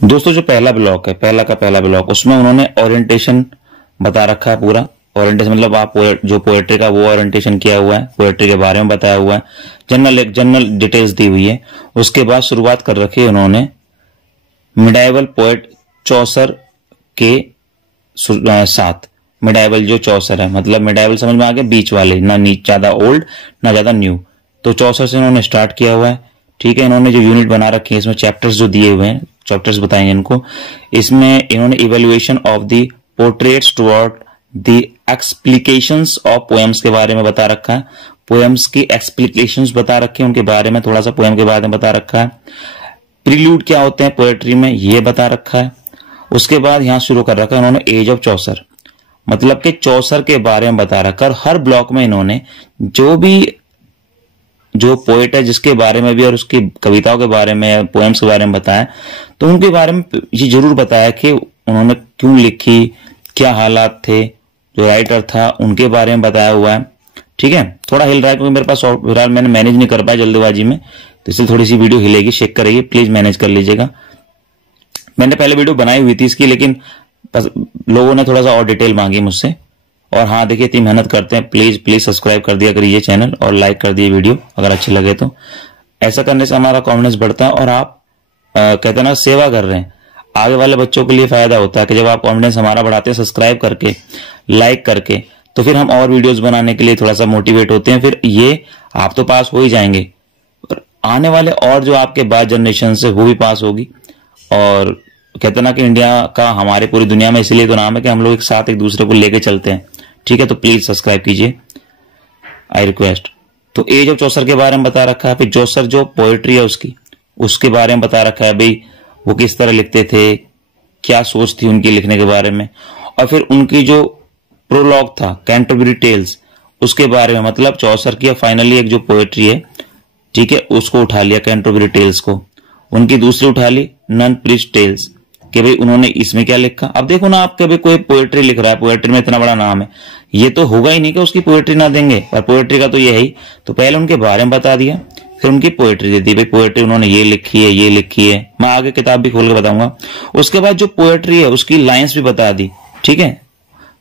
दोस्तों जो पहला ब्लॉक है, पहला का पहला ब्लॉक, उसमें उन्होंने ओरिएंटेशन बता रखा है पूरा। ओरिएंटेशन मतलब आप जो पोएट्री का वो ओरिएंटेशन किया हुआ है, पोएट्री के बारे में बताया हुआ है, जनरल डिटेल्स दी हुई है। उसके बाद शुरुआत कर रखी है उन्होंने मिडाइवल पोएट चौसर के साथ। मिडाइवल जो चौसर है, मतलब मिडाइवल समझ में आ गया, बीच वाले, ना ज्यादा ओल्ड ना ज्यादा न्यू। तो चौसर से इन्होंने स्टार्ट किया हुआ है। ठीक है, इन्होंने जो यूनिट बना रखी है, इसमें चैप्टर्स जो दिए हुए हैं, चैप्टर्स बताएंगे इनको। इसमें इन्होंने evaluation of the portraits toward the explications of poems के बारे में बता रखा है। पोएम्स की एक्सप्लिकेशंस बता रखे हैं, उनके बारे में थोड़ा सा पोएम के बारे में बता रखा है। प्रील्यूड क्या होते हैं पोएट्री में, ये बता रखा है। उसके बाद यहां शुरू कर रखा है उन्होंने एज ऑफ चौसर, मतलब कि चौसर के बारे में बता रखा है। हर ब्लॉक में इन्होंने जो पोएट है जिसके बारे में भी और उसकी कविताओं के बारे में, पोएम्स के बारे में बताया, तो उनके बारे में ये जरूर बताया कि उन्होंने क्यों लिखी, क्या हालात थे, जो राइटर था उनके बारे में बताया हुआ है। ठीक है, थोड़ा हिल रहा है क्योंकि मेरे पास फिलहाल मैंने मैनेज नहीं कर पाया जल्दबाजी में, तो इसलिए थोड़ी सी वीडियो हिलेगी, शेक करेगी, प्लीज मैनेज कर लीजिएगा। मैंने पहले वीडियो बनाई हुई थी इसकी, लेकिन लोगों ने थोड़ा सा और डिटेल मांगी मुझसे। और हाँ देखिए, इतनी मेहनत करते हैं, प्लीज सब्सक्राइब कर दिया करिए चैनल और लाइक कर दिए वीडियो अगर अच्छे लगे तो। ऐसा करने से हमारा कॉन्फिडेंस बढ़ता है और आप कहते हैं ना, सेवा कर रहे हैं, आगे वाले बच्चों के लिए फायदा होता है कि जब आप कॉन्फिडेंस हमारा बढ़ाते हैं सब्सक्राइब करके, लाइक करके, तो फिर हम और वीडियोस बनाने के लिए थोड़ा सा मोटिवेट होते हैं। फिर ये आप तो पास हो ही जाएंगे, आने वाले और जो आपके बाद जनरेशन से वो भी पास होगी। और कहते ना कि इंडिया का हमारे पूरी दुनिया में इसलिए तो नाम है कि हम लोग एक साथ एक दूसरे को लेके चलते हैं। ठीक है, तो प्लीज सब्सक्राइब कीजिए, आई रिक्वेस्ट। तो एज ऑफ चौसर के बारे में बता रखा है। फिर चौसर जो पोएट्री है उसके बारे में बता रखा है, भाई वो किस तरह लिखते थे, क्या सोच थी उनकी लिखने के बारे में। और फिर उनकी जो प्रोलॉग था कैंटरबरी टेल्स, उसके बारे में, मतलब चौसर की फाइनली एक जो पोएट्री है, ठीक है, उसको उठा लिया कैंटरबरी टेल्स को। उनकी दूसरी उठा ली नन प्रीस्ट टेल्स, कि भाई उन्होंने इसमें क्या लिखा। अब देखो ना, आप कभी कोई पोएट्री लिख रहा है, पोएट्री में इतना बड़ा नाम है, ये तो होगा ही नहीं कि उसकी पोएट्री ना देंगे, पर पोएट्री का तो ये है ही। तो पहले उनके बारे में बता दिया, फिर उनकी पोएट्री दे दी, भाई पोएट्री उन्होंने ये लिखी है, ये लिखी है, मैं आगे किताब भी खोल के बताऊंगा। उसके बाद जो पोएट्री है उसकी लाइन्स भी बता दी। ठीक है,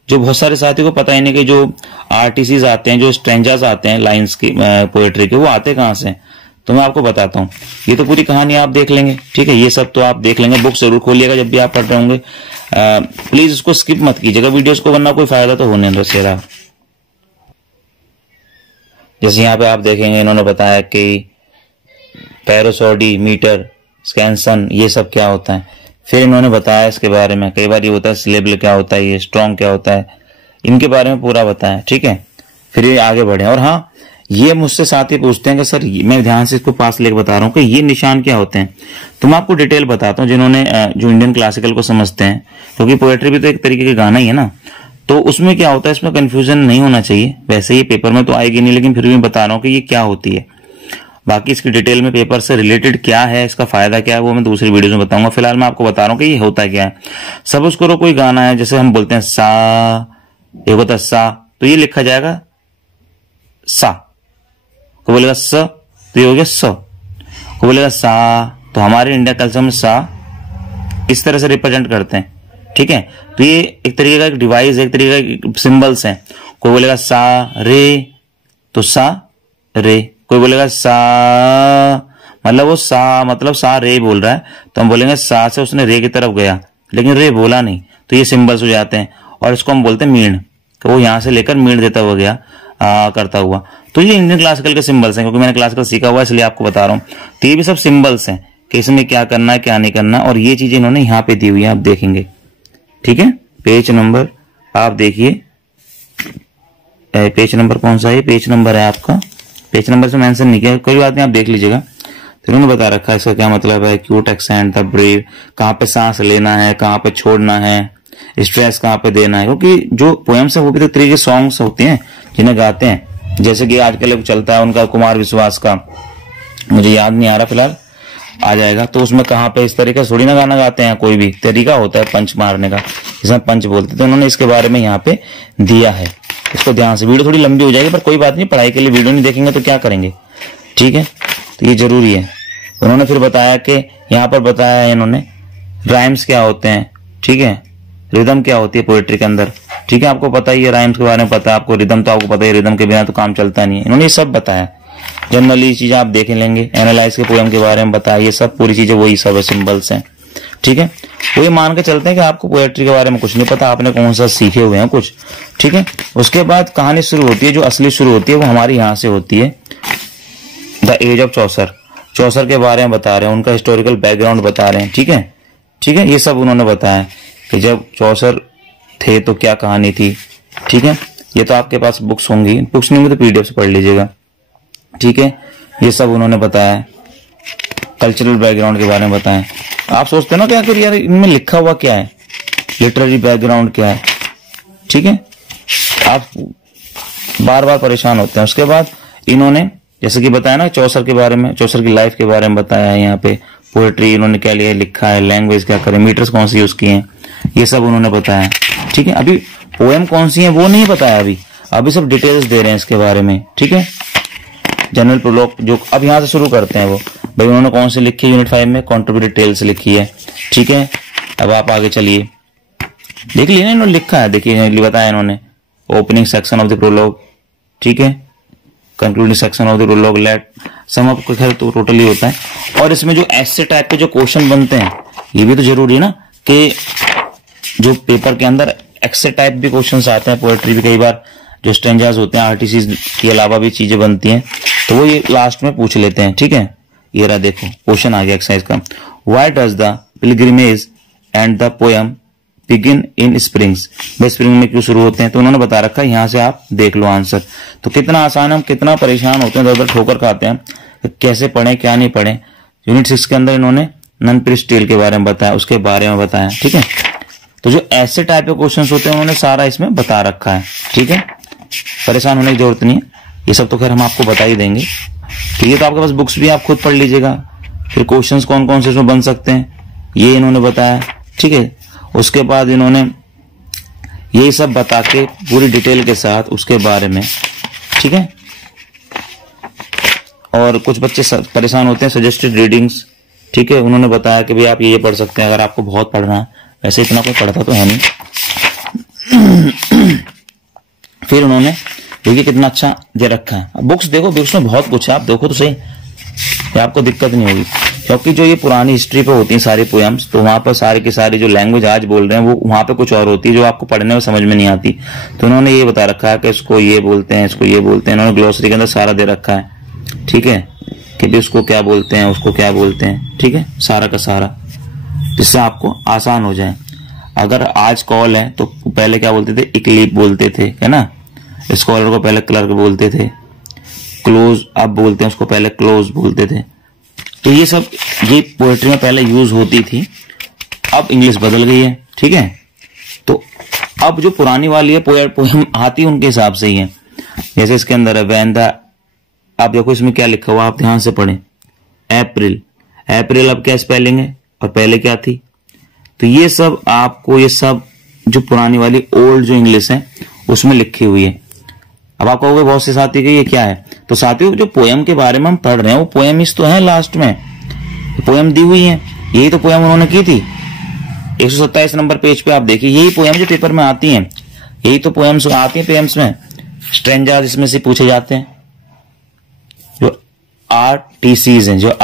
जो बहुत सारे साथियों को पता ही नहीं कि जो आर्टिस्ट आते हैं, जो स्ट्रेंजर्स आते हैं लाइन्स की पोएट्री के, वो आते कहां से, तो मैं आपको बताता हूँ। ये तो पूरी कहानी आप देख लेंगे, ठीक है, ये सब तो आप देख लेंगे, बुक जरूर खोलिएगा जब भी आप पढ़ रहे होंगे। प्लीज उसको स्किप मत कीजिएगा वीडियोस को, वरना कोई फायदा तो होने नहीं रहा। जैसे यहाँ पे आप देखेंगे इन्होंने बताया कि पैरोसोडी, मीटर, स्कैंसन, ये सब क्या होता है। फिर इन्होंने बताया इसके बारे में, कई बार ये होता है सिलेबल क्या होता है, ये स्ट्रॉन्ग क्या होता है, इनके बारे में पूरा बताया। ठीक है, फिर ये आगे बढ़े। और हाँ, ये मुझसे साथी पूछते हैं कि सर, मैं ध्यान से इसको पास लेकर बता रहा हूँ कि ये निशान क्या होते हैं, तो मैं आपको डिटेल बताता हूँ जिन्होंने जो इंडियन क्लासिकल को समझते हैं, क्योंकि पोएट्री भी तो एक तरीके का गाना ही है ना, तो उसमें क्या होता है, इसमें कंफ्यूजन नहीं होना चाहिए। वैसे ये पेपर में तो आएगी नहीं, लेकिन फिर भी बता रहा हूँ कि ये क्या होती है। बाकी इसकी डिटेल में पेपर से रिलेटेड क्या है, इसका फायदा क्या है, वो मैं दूसरी वीडियो में बताऊंगा। फिलहाल मैं आपको बता रहा हूँ कि ये होता क्या है। सपोज करो कोई गाना है, जैसे हम बोलते हैं सा, एक होता है सा, तो ये लिखा जाएगा सा, को बोलेगा स, तो ये हो गया स, को बोलेगा सा, तो हमारे इंडिया कल्चर में सा इस तरह से रिप्रेजेंट करते हैं। ठीक है, तो ये एक तरीके का एक डिवाइस है, एक तरीके का सिंबल्स हैं। कोई बोलेगा सा रे, तो सा रे, कोई बोलेगा सा, मतलब वो सा मतलब सा रे बोल रहा है, तो हम बोलेंगे सा से उसने रे की तरफ गया, लेकिन रे बोला नहीं, तो ये सिंबल्स हो जाते हैं। और इसको हम बोलते हैं मीण, कि वो यहां से लेकर मीण देता हुआ गया, करता हुआ। तो ये इंडियन क्लासिकल के सिंबल्स हैं, क्योंकि मैंने क्लासिकल सीखा हुआ है इसलिए आपको बता रहा हूँ। तो ये भी सब सिंबल्स हैं कि इसमें क्या करना है, क्या नहीं करना, और ये चीजें इन्होंने यहाँ पे दी हुई है, आप देखेंगे। ठीक है, पेज नंबर आप देखिए, पेज नंबर कौन सा है, पेज नंबर है आपका, पेज नंबर से मेंशन नहीं किया, कोई बात नहीं, आप देख लीजिएगा। तो इन्होंने बता रखा है इसका क्या मतलब है, क्यूट एक्सेंट, द ब्रेव, कहाँ पे सांस लेना है, कहाँ पे छोड़ना है, स्ट्रेस कहाँ पे देना है। क्योंकि जो पोएम्स है वो भी तो तरीके सॉन्ग्स होते हैं जिन्हें गाते हैं। जैसे कि आजकल एक चलता है उनका कुमार विश्वास का, मुझे याद नहीं आ रहा फिलहाल, आ जाएगा। तो उसमें कहाँ पे इस तरीके से थोड़ी ना गाना गाते हैं, कोई भी तरीका होता है पंच मारने का, जिसमें पंच बोलते थे। उन्होंने इसके बारे में यहाँ पे दिया है, इसको ध्यान से। वीडियो थोड़ी लंबी हो जाएगी, पर कोई बात नहीं, पढ़ाई के लिए वीडियो नहीं देखेंगे तो क्या करेंगे। ठीक है, तो ये जरूरी है। उन्होंने फिर बताया कि यहाँ पर बताया है इन्होंने राइम्स क्या होते हैं, ठीक है, रिदम क्या होती है पोएट्री के अंदर, ठीक है, आपको पता ही है, राइम्स के बारे में पता है आपको, रिदम तो आपको पता ही है, रिदम के बिना तो काम चलता नहीं है। इन्होंने ये सब बताया, जनरली चीजें आप देख लेंगे, एनालाइज के पोएम के बारे में बताया, ये सब पूरी चीजें वही सब है, सिंबल्स हैं, ठीक है। वो ये मान के चलते हैं कि आपको पोएट्री के बारे में कुछ नहीं पता, आपने कौन सा सीखे हुए हैं कुछ, ठीक है। उसके बाद कहानी शुरू होती है, जो असली शुरू होती है वो हमारी यहाँ से होती है, द एज ऑफ चौसर। चौसर के बारे में बता रहे हैं, उनका हिस्टोरिकल बैकग्राउंड बता रहे हैं, ठीक है, ठीक है, ये सब उन्होंने बताया कि जब चौसर थे तो क्या कहानी थी, ठीक है। ये तो आपके पास बुक्स होंगी, बुक्स नहीं होंगी तो पीडीएफ से पढ़ लीजिएगा, ठीक है। ये सब उन्होंने बताया, कल्चरल बैकग्राउंड के बारे में बताया। आप सोचते हो ना कि आखिर यार इनमें लिखा हुआ क्या है, लिटरेरी बैकग्राउंड क्या है, ठीक है, आप बार बार परेशान होते हैं। उसके बाद इन्होंने जैसे कि बताया ना चौसर के बारे में, चौसर की लाइफ के बारे में बताया है, यहाँ पे पोएट्री इन्होंने क्या लिया लिखा है, लैंग्वेज क्या करे, मीटर्स कौन सी यूज किए हैं, ये सब उन्होंने बताया, ठीक है। अभी पोएम कौन सी है वो नहीं बताया, अभी सब डिटेल्स दे रहे हैं इसके बारे में, ठीक है। जनरल प्रोलॉग जो अब यहाँ से शुरू करते हैं वो भाई उन्होंने कौन सी लिखी है, यूनिट 5 में कॉन्ट्रीब्यूटेड टेल्स लिखी है, ठीक है। अब आप आगे चलिए, देख लीजिए इन्होंने लिखा है, देखिए बताया इन्होंने, opening section of the prologue, ठीक है, concluding section of the prologue, let sum up खैर तो टोटली होता है। और इसमें जो ऐसे टाइप के जो क्वेश्चन बनते हैं ये भी तो जरूरी है ना, कि जो पेपर के अंदर एक्से टाइप भी क्वेश्चंस आते हैं, पोएट्री भी कई बार जो स्ट्रेंजर्स होते हैं, आरटीसी के अलावा भी चीजें बनती हैं, तो वो ये लास्ट में पूछ लेते हैं, ठीक है। ये रहा देखो क्वेश्चन आ गया एक्सरसाइज का, why does the pilgrimage and the poem begin in springs, way spring में क्यों शुरू होते हैं, तो उन्होंने बता रखा है, यहाँ से आप देख लो आंसर। तो कितना आसान है, हम कितना परेशान होते हैं, दर ठोकर खाते हैं, कैसे पढ़े क्या नहीं पढ़े। यूनिट 6 के अंदर इन्होंने नन पिरिस टेल के बारे में बताया, उसके बारे में बताया, ठीक है। तो जो ऐसे टाइप के क्वेश्चन होते हैं उन्होंने सारा इसमें बता रखा है, ठीक है, परेशान होने की जरूरत नहीं है, ये सब तो खैर हम आपको बता ही देंगे। तो ये तो आपके पास बुक्स भी आप खुद पढ़ लीजिएगा, फिर क्वेश्चंस कौन कौन से इसमें बन सकते हैं ये इन्होंने बताया, ठीक है। उसके बाद इन्होंने यही सब बता के पूरी डिटेल के साथ उसके बारे में, ठीक है। और कुछ बच्चे परेशान होते हैं, सजेस्टेड रीडिंग्स, ठीक है, उन्होंने बताया कि भाई आप ये पढ़ सकते हैं अगर आपको बहुत पढ़ना है, वैसे इतना कोई पढ़ता तो है नहीं। फिर उन्होंने देखिए कितना अच्छा दे रखा है, बुक्स देखो, बुक्स में बहुत कुछ है, आप देखो तो सही, आपको दिक्कत नहीं होगी, क्योंकि जो ये पुरानी हिस्ट्री पे होती है सारी पोएम्स, तो वहां पर सारी की सारी जो लैंग्वेज आज बोल रहे हैं वो वहां पे कुछ और होती है, जो आपको पढ़ने में समझ में नहीं आती। तो उन्होंने ये बता रखा है कि इसको ये बोलते हैं, इसको ये बोलते हैं, इन्होंने ग्लोसरी के अंदर सारा दे रखा है, ठीक है, कि भी उसको क्या बोलते हैं, उसको क्या बोलते हैं, ठीक है, सारा का सारा, जिससे आपको आसान हो जाए। अगर आज कॉल है तो पहले क्या बोलते थे, इक्लिप बोलते थे, है ना, स्कॉलर को पहले क्लर्क बोलते थे, क्लोज अब बोलते हैं उसको, पहले क्लोज बोलते थे। तो ये सब ये पोएट्री में पहले यूज होती थी, अब इंग्लिश बदल गई है, ठीक है। तो अब जो पुरानी वाली है पोएम आती है उनके हिसाब से ही है, जैसे इसके अंदर है वैन द, आप देखो इसमें क्या लिखा हुआ, आप ध्यान से पढ़ें, अप्रैल, अप्रैल अब क्या स्पेलिंग है और पहले क्या थी, तो ये सब आपको, ये सब जो पुरानी वाली ओल्ड जो इंग्लिश है उसमें लिखी हुई है। अब आप कहोगे बहुत से साथी कि ये क्या है, तो साथियों जो पोएम के बारे में हम पढ़ रहे हैं वो पोएम तो है, लास्ट में पोएम दी हुई है, यही तो पोएम उन्होंने की थी। 127 नंबर पेज पे आप देखिए, यही पोएम जो पेपर में आती हैं, यही तो पोएम्स आती हैं पोएम्स में, स्ट्रेंजर इसमें से पूछे जाते हैं, जो आरटीसीज हैं, जो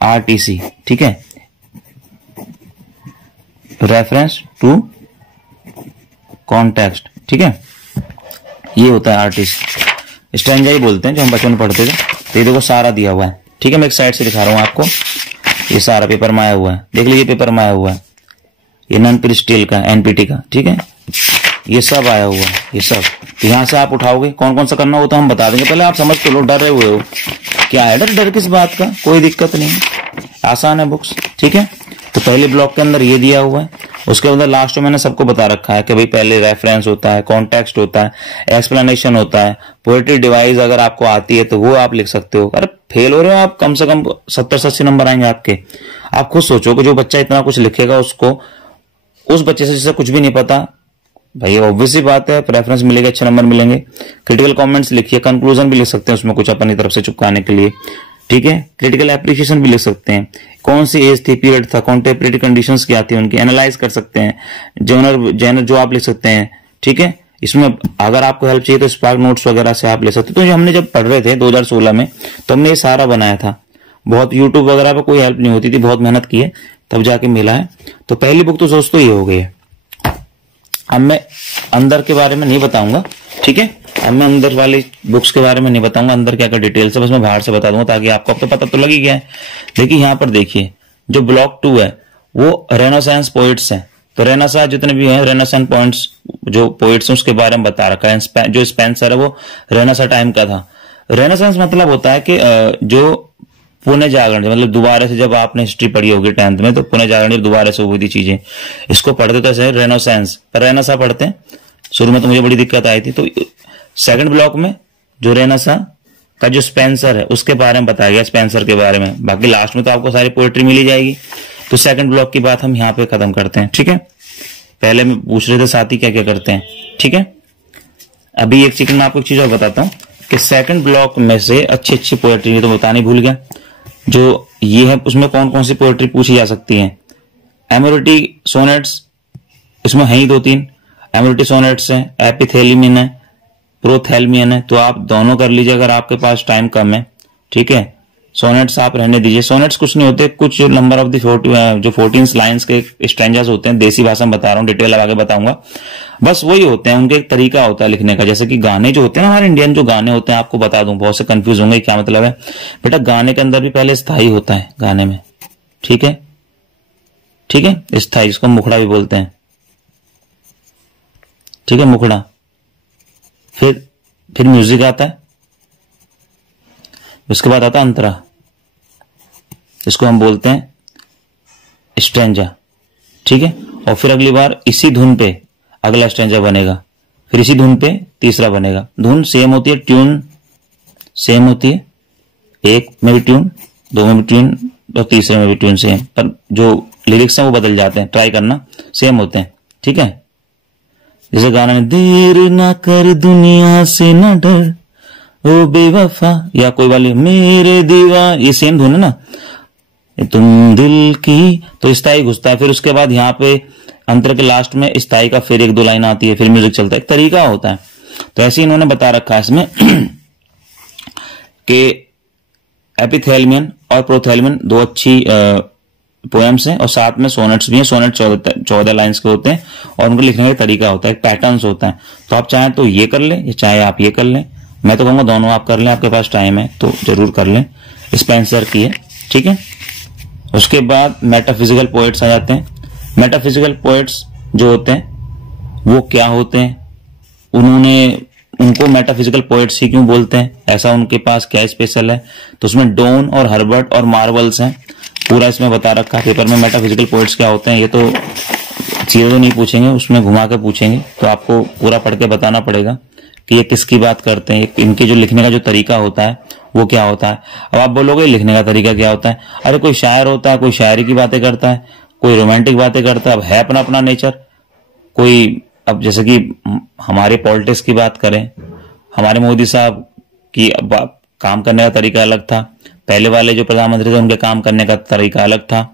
आरटीसी, ठीक है, रेफरेंस टू कॉन्टेक्स्ट, ठीक है, ये होता है आर्टिस्ट, स्ट्रेंजर ही बोलते हैं जो हम बचपन में पढ़ते थे। तो ये देखो सारा दिया हुआ है, ठीक है, मैं एक साइड से दिखा रहा हूं आपको, ये सारा पेपर में आया हुआ है, देख लीजिए पेपर में आया हुआ है, ये नन पिरिस टेल का, एनपीटी का, ठीक है, ये सब आया हुआ है, ये सब। तो यहां से आप उठाओगे, कौन कौन सा करना हो तो हम बता देंगे, पहले आप समझ तो लो, डर रहे हुए हो, क्या है डर किस बात का, कोई दिक्कत नहीं, आसान है बुक्स, ठीक है। तो पहले ब्लॉक के अंदर ये दिया हुआ है, उसके अंदर लास्ट में मैंने सबको बता रखा है कि भाई पहले रेफरेंस होता है, कॉन्टेक्स्ट होता है, एक्सप्लेनेशन होता है, पोएट्री डिवाइस अगर आपको आती है तो वो आप लिख सकते हो। अरे फेल हो रहे हो आप, कम से कम 70 से 80 नंबर आएंगे आपके। आप खुद सोचो कि जो बच्चा इतना कुछ लिखेगा उसको, उस बच्चे से जिसे कुछ भी नहीं पता, भाई ऑब्वियसली बात है रेफरेंस मिलेगा, अच्छे नंबर मिलेंगे। क्रिटिकल कमेंट्स लिखिए, कंक्लूजन भी लिख सकते हैं उसमें कुछ अपनी तरफ से चिपकाने के लिए, ठीक है। क्रिटिकल एप्रिसिएशन भी लिख सकते हैं, कौन सी एज थी, पीरियड था, कॉन्टेम्परेरी कंडीशंस क्या थी उनकी, एनालाइज कर सकते हैं। जेनर जो आप लिख सकते हैं, ठीक है। इसमें अगर आपको हेल्प चाहिए तो स्पार्क नोट्स वगैरह से आप ले सकते हो। तो हमने जब पढ़ रहे थे 2016 में, तो हमने ये सारा बनाया था। बहुत यूट्यूब वगैरह पे कोई हेल्प नहीं होती थी, बहुत मेहनत की है तब जाके मिला है। तो पहली बुक तो दोस्तों ये हो गई है। अब मैं अंदर के बारे में नहीं बताऊंगा, ठीक है। अब मैं अंदर वाली बुक्स के बारे में नहीं बताऊंगा, अंदर क्या क्या डिटेल्स है, बस मैं बाहर से बता दूंगा ताकि आपको अब तो पता तो लग ही गया है। देखिए यहाँ पर देखिए, जो ब्लॉक 2 है वो रेनेसांस पोइट्स है। तो रेनेसां जितने भी हैं, रेनेसां पॉइंट्स जो पोइट्स हैं उसके बारे में बता रखा है। जो स्पेंसर है वो रेनेसां टाइम का था। रेनेसांस मतलब होता है कि जो पुनः जागरण, मतलब दोबारा से, जब आपने हिस्ट्री पढ़ी होगी 10th में, तो पुनः जागरण दोबारा से हुई थी चीजें, इसको पढ़ते तो ऐसे रेनेसांस पर रेनेसां पढ़ते हैं। शुरू में तो मुझे बड़ी दिक्कत आई थी। तो सेकंड ब्लॉक में जो रेनेसां का जो स्पेंसर है उसके बारे में बताया गया, स्पेंसर के बारे में। बाकी लास्ट में तो आपको सारी पोएट्री मिली जाएगी। तो सेकंड ब्लॉक की बात हम यहाँ पे खत्म करते हैं, ठीक है। पहले में पूछ रहे थे साथी क्या क्या करते हैं, ठीक है। अभी एक सेकंड में आपको एक चीज और बताता हूँ कि सेकंड ब्लॉक में से अच्छी अच्छी पोएट्री, तो बताने भूल गया, जो ये है उसमें कौन कौन सी पोएट्री पूछी जा सकती है। एमोरिटी सोनेट्स इसमें है ही 2-3 एमोरिटी सोनेट्स है, एपिथेलियन है, प्रोथेल्मियन है। तो आप दोनों कर लीजिए अगर आपके पास टाइम कम है, ठीक है। सोनेट्स आप रहने दीजिए। सोनेट्स कुछ नहीं होते, कुछ नंबर ऑफ द 14 लाइंस के स्ट्रेंजर्स होते हैं। देसी भाषा में बता रहा हूँ, डिटेल आगे बताऊंगा। बस वही होते हैं, उनके एक तरीका होता है लिखने का। जैसे कि गाने जो होते हैं ना, हमारे इंडियन जो गाने होते हैं, आपको बता दूं, बहुत से कंफ्यूज होंगे क्या मतलब है। बेटा गाने के अंदर भी पहले स्थाई होता है गाने में, ठीक है, ठीक है। स्थाई, जिसको मुखड़ा भी बोलते हैं, ठीक है, मुखड़ा। फिर म्यूजिक आता है, उसके बाद आता है अंतरा, इसको हम बोलते हैं स्ट्रेंजा, ठीक है। और फिर अगली बार इसी धुन पे अगला स्ट्रेंजा बनेगा, फिर इसी धुन पे तीसरा बनेगा। धुन सेम होती है, ट्यून सेम होती है, 1 में भी ट्यून, 2 में भी ट्यून और तीसरे में भी ट्यून सेम, पर जो लिरिक्स हैं वो बदल जाते हैं। ट्राई करना, सेम होते हैं, ठीक है। जैसे गाना में देर ना कर दुनिया से न डर ओ बेवफा, या कोई वाली मेरे दीवा, ये सेम धुन है ना, तुम दिल की, तो स्थाई घुसता है। फिर उसके बाद यहाँ पे अंतर के लास्ट में स्थाई का फिर 1-2 लाइन आती है, फिर म्यूजिक चलता है, एक तरीका होता है। तो ऐसे इन्होंने बता रखा है इसमें कि एपिथेलियन और प्रोथेलियन 2 अच्छी पोएम्स हैं, और साथ में सोनेट्स भी हैं। सोनेट 14 लाइन्स के होते हैं और उनको लिखने का तरीका होता है, एक पैटर्न्स होता है। तो आप चाहें तो ये कर लें, या चाहे आप ये कर लें। मैं तो कहूंगा दोनों आप कर लें, आपके पास टाइम है तो जरूर कर लें। स्पेंसर की है, ठीक है। उसके बाद मेटाफिजिकल पोएट्स आ जाते हैं। मेटाफिजिकल पोएट्स जो होते हैं वो क्या होते हैं, उनको मेटाफिजिकल पोएट्स ही क्यों बोलते हैं, ऐसा उनके पास क्या स्पेशल है। तो उसमें डोन और हर्बर्ट और मार्वल्स हैं, पूरा इसमें बता रखा है पेपर में। मेटाफिजिकल पोएट्स क्या होते हैं, ये तो चीजें तो नहीं पूछेंगे, उसमें घुमा के पूछेंगे, तो आपको पूरा पढ़ के बताना पड़ेगा कि ये किसकी बात करते हैं, इनके जो लिखने का जो तरीका होता है वो क्या होता है। अब आप बोलोगे लिखने का तरीका क्या होता है, अरे कोई शायर होता है, कोई शायरी की बातें करता है, कोई रोमांटिक बातें करता है। अब है अपना अपना नेचर। कोई, अब जैसे कि हमारे पॉलिटिक्स की बात करें, हमारे मोदी साहब की काम करने का तरीका अलग था, पहले वाले जो प्रधानमंत्री थे उनके काम करने का तरीका अलग था।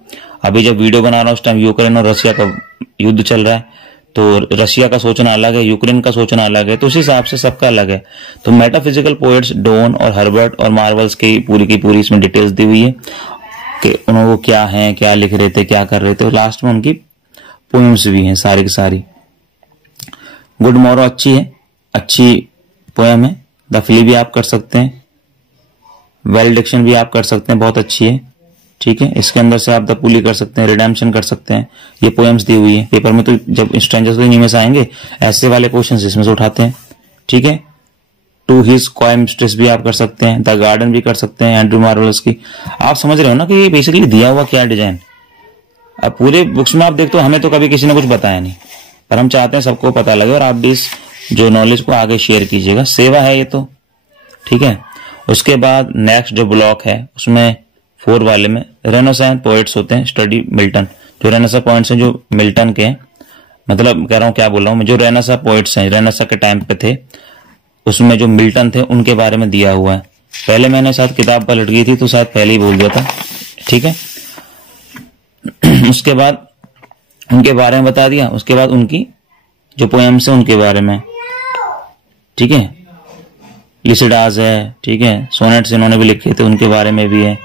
अभी जब वीडियो बना रहा हूं उस टाइम यूक्रेन और रशिया का युद्ध चल रहा है, तो रशिया का सोचना अलग है, यूक्रेन का सोचना अलग है, तो उस हिसाब से सबका अलग है। तो मेटाफिजिकल पोएट्स डोन और हर्बर्ट और मार्वल्स की पूरी इसमें डिटेल्स दी हुई है कि उन्होंने क्या है, क्या लिख रहे थे, क्या कर रहे थे। लास्ट में उनकी पोएम्स भी हैं सारी की सारी। गुड मॉरो अच्छी है, अच्छी पोएम है। द फ्ली भी आप कर सकते हैं, वेलडिक्शन भी आप कर सकते हैं, बहुत अच्छी है, ठीक है। इसके अंदर से आप द पुली कर सकते हैं, रिडेम्पशन कर सकते हैं। ये पोएम्स दी हुई है पेपर में, तो जब स्ट्रेंजर्स तो इन्हीं में से आएंगे, ऐसे वाले क्वेश्चंस इसमें से उठाते हैं, ठीक है। टू हिज क्वाई मिस्ट्रेस भी आप कर सकते हैं, द गार्डन भी कर सकते हैं एंड्रू मार्वल्स की। आप समझ रहे हो ना कि ये बेसिकली दिया हुआ क्या डिजाइन। अब पूरे बुक्स में आप देखते हो, हमें तो कभी किसी ने कुछ बताया नहीं, पर हम चाहते हैं सबको पता लगे और आप भी इस जो नॉलेज को आगे शेयर कीजिएगा। सेवा है ये तो, ठीक है। उसके बाद नेक्स्ट जो ब्लॉक है उसमें 4 वाले में रेनेसां पोएट्स होते हैं, स्टडी मिल्टन। जो रेनेसां पोएट्स हैं जो मिल्टन के हैं, मतलब कह रहा हूं क्या बोल रहा हूं मैं, जो रेनेसां पोएट्स हैं रेनेसां के टाइम पे थे, उसमें जो मिल्टन थे उनके बारे में दिया हुआ है। पहले मैंने शायद किताब पलट गई थी तो शायद पहले ही बोल दिया था, ठीक है। उसके बाद उनके बारे में बता दिया, उसके बाद उनकी जो पोएम्स है उनके बारे में, ठीक है। लिसिडास है, ठीक है, सोनेट्स इन्होंने भी लिखे थे उनके बारे में भी है।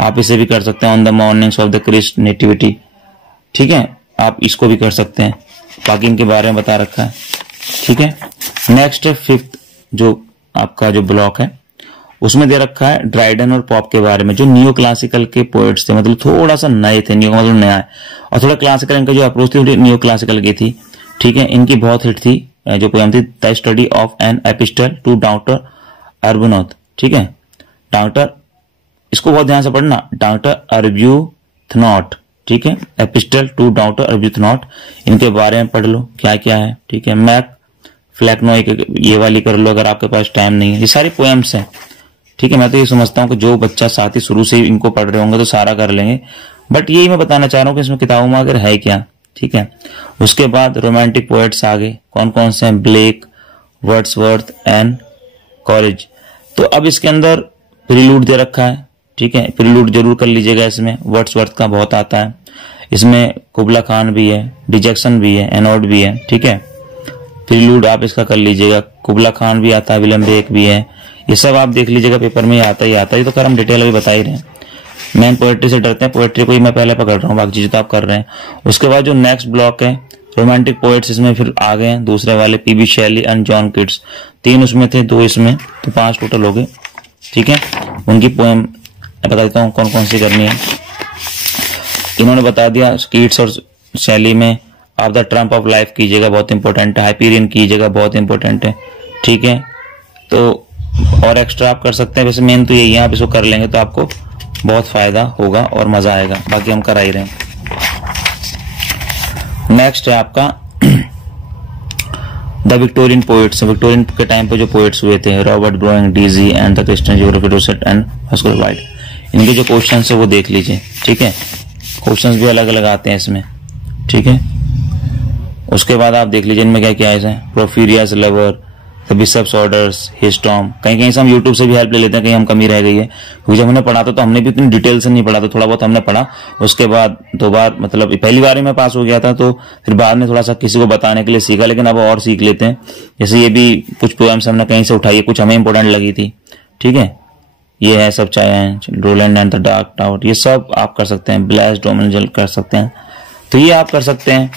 आप इसे भी कर सकते हैं, on the mornings of the Christ nativity, ठीक है, आप इसको भी कर सकते हैं। बाकी इनके बारे में बता रखा है, ठीक है। नेक्स्ट है 5th जो आपका जो ब्लॉक है, उसमें दे रखा है ड्राइडन और पॉप के बारे में, जो नियो क्लासिकल के पोएट्स थे, मतलब थोड़ा सा नए थे, नियो मतलब नया है, और थोड़ा क्लासिकल इनका जो अप्रोच थी नियो क्लासिकल की थी, ठीक है। इनकी बहुत हिट थी जो पोएम थी, the study of an epistle to doctor Arbuthnot, ठीक है। डॉक्टर, इसको बहुत ध्यान से पढ़ना, डॉक्टर अर्ब्यूथनॉट, ठीक है, एपिस्टल टू डॉक्टर अर्ब्यूथनॉट, इनके बारे में पढ़ लो क्या क्या है, ठीक है। मैक फ्लैकनोई ये वाली कर लो अगर आपके पास टाइम नहीं है। ये सारी पोएम्स हैं, ठीक है। मैं तो ये समझता हूँ कि जो बच्चा साथ ही शुरू से इनको पढ़ रहे होंगे तो सारा कर लेंगे, बट यही मैं बताना चाह रहा हूँ कि इसमें किताबों में अगर है क्या, ठीक है। उसके बाद रोमांटिक पोएट्स आगे कौन कौन से हैं, ब्लेक, वर्ड्सवर्थ एंड कॉलेज। तो अब इसके अंदर प्रीलूड दे रखा है, ठीक है, प्रीलूड जरूर कर लीजिएगा, इसमें वर्ड्सवर्थ का बहुत आता है, इसमें कुबला खान भी है, डिजेक्शन भी है, एनोड भी है, ठीक है। प्रीलूड आप इसका कर लीजिएगा, कुबला खान भी आता है, विलियम बेक भी है, ये सब आप देख लीजिएगा, पेपर में आता ही आता है। ये तो खैर हम डिटेल अभी बता ही रहे हैं, मैन पोएट्री से डरते हैं, पोएट्री को ही मैं पहले पकड़ रहा हूँ, बाकी चीजें तो आप कर रहे हैं। उसके बाद जो नेक्स्ट ब्लॉक है रोमांटिक पोएट्स, इसमें फिर आ गए हैं दूसरे वाले, PB Shelley and John Keats, 3 उसमें थे, 2 इसमें, तो 5 टोटल हो गए, ठीक है। उनकी पोएम बता देता हूँ कौन कौन सी करनी है। इन्होंने बता दिया किट्स और शैली में आप द ट्रम्प ऑफ लाइफ कीजिएगा, बहुत इंपॉर्टेंट है, हाइपीरियन कीजिएगा, बहुत इंपॉर्टेंट है, ठीक है। तो और एक्स्ट्रा आप कर सकते हैं, वैसे मेन तो यही है, आप इसको कर लेंगे तो आपको बहुत फायदा होगा और मजा आएगा, बाकी हम करा ही रहे हैं। नेक्स्ट है आपका द विक्टोरियन पोएट्स, विक्टोरियन के टाइम पे जो पोएट्स हुए थे, Robert browning, DG and the Christian geography rosette and Oscar Wilde, इनके जो क्वेश्चंस है वो देख लीजिए, ठीक है। क्वेश्चंस भी अलग अलग आते हैं इसमें, ठीक है। उसके बाद आप देख लीजिए इनमें क्या क्या है, प्रोफीरियस लवर, द बिशप्स ऑर्डर्स, हिस्टॉम, कहीं कहीं से हम यूट्यूब से भी हेल्प ले लेते हैं, कहीं हम कमी रह गई है, क्योंकि जब हमने पढ़ा था तो हमने भी इतनी डिटेल से नहीं पढ़ा था, थोड़ा बहुत हमने पढ़ा, उसके बाद 2 बार, मतलब पहली बार ही मैं पास हो गया था, तो फिर बाद में थोड़ा सा किसी को बताने के लिए सीखा, लेकिन अब और सीख लेते हैं। जैसे ये भी कुछ पोएम्स हमने कहीं से उठाई है, कुछ हमें इंपॉर्टेंट लगी थी, ठीक है। ये है सब चाहे Roland and the dark tower, ये सब आप कर सकते हैं, ब्लेस्ड डोमिनिजल कर सकते हैं, तो ये आप कर सकते हैं।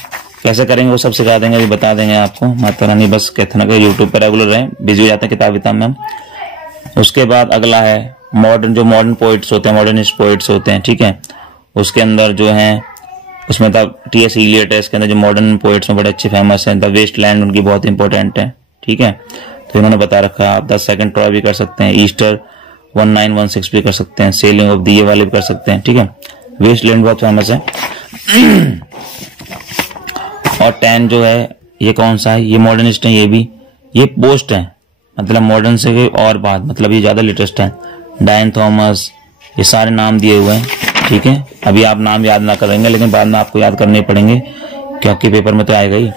कैसे करेंगे वो सब सिखा देंगे, अभी बता देंगे आपको। माता रानी बस कहते ना कि यूट्यूब पर रेगुलर रहें, बिजी हो जाते हैं किताब विताब में हम। उसके बाद अगला है मॉडर्न, जो मॉडर्न पोइट्स होते हैं, मॉडर्निस्ट पोइट्स होते हैं, ठीक है। उसके अंदर जो है उसमें टी.एस. इलियट है, इसके अंदर जो मॉडर्न पोइट्स में बड़े अच्छे फेमस हैं, द वेस्टलैंड उनकी बहुत इंपॉर्टेंट है, ठीक है। तो इन्होंने बता रखा है, आप द सेकंड ट्रॉय भी कर सकते हैं, ईस्टर 1916 भी कर सकते हैं, सेलिंग ऑफ द ये वाले भी कर सकते हैं, ठीक है। वेस्टलैंड बहुत फेमस है। और 10 जो है ये कौन सा है, ये मॉडर्निस्ट है, ये भी, ये पोस्ट है, मतलब मॉडर्न से और बाद, मतलब ये ज्यादा लेटेस्ट है। डायन थॉमस, ये सारे नाम दिए हुए हैं, ठीक है। अभी आप नाम याद ना करेंगे, लेकिन बाद में आपको याद करने पड़ेंगे, क्योंकि पेपर में तो आएगा ही।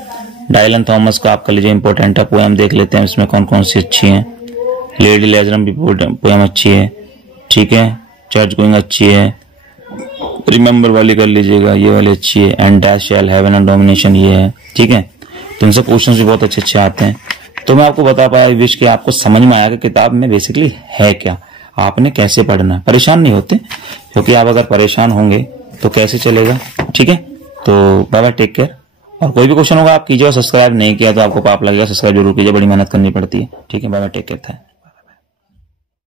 डायलन थॉमस का आप कर लीजिए, इंपॉर्टेंट है। पोएम देख लेते हैं इसमें कौन कौन सी अच्छी है। लेडी लेजरम भी पोएम अच्छी है, ठीक है। चर्च गोइंग अच्छी है, रिमेंबर वाली कर लीजिएगा, ये वाली अच्छी है। And dash shall have an domination, ये है, ठीक है। तो इनसे क्वेश्चन भी बहुत अच्छे अच्छे आते हैं। तो मैं आपको बता पाया, विश कि आपको समझ में आया कि किताब में बेसिकली है क्या, आपने कैसे पढ़ना है। परेशान नहीं होते, क्योंकि आप अगर परेशान होंगे तो कैसे चलेगा, ठीक है। तो बाय बाय, टेक केयर। और कोई भी क्वेश्चन होगा आप कीजिए, सब्सक्राइब नहीं किया तो आपको पाप लगेगा, सब्सक्राइब जरूर कीजिए, बड़ी मेहनत करनी पड़ती है, ठीक है। बाय बाय, टेक केयर था।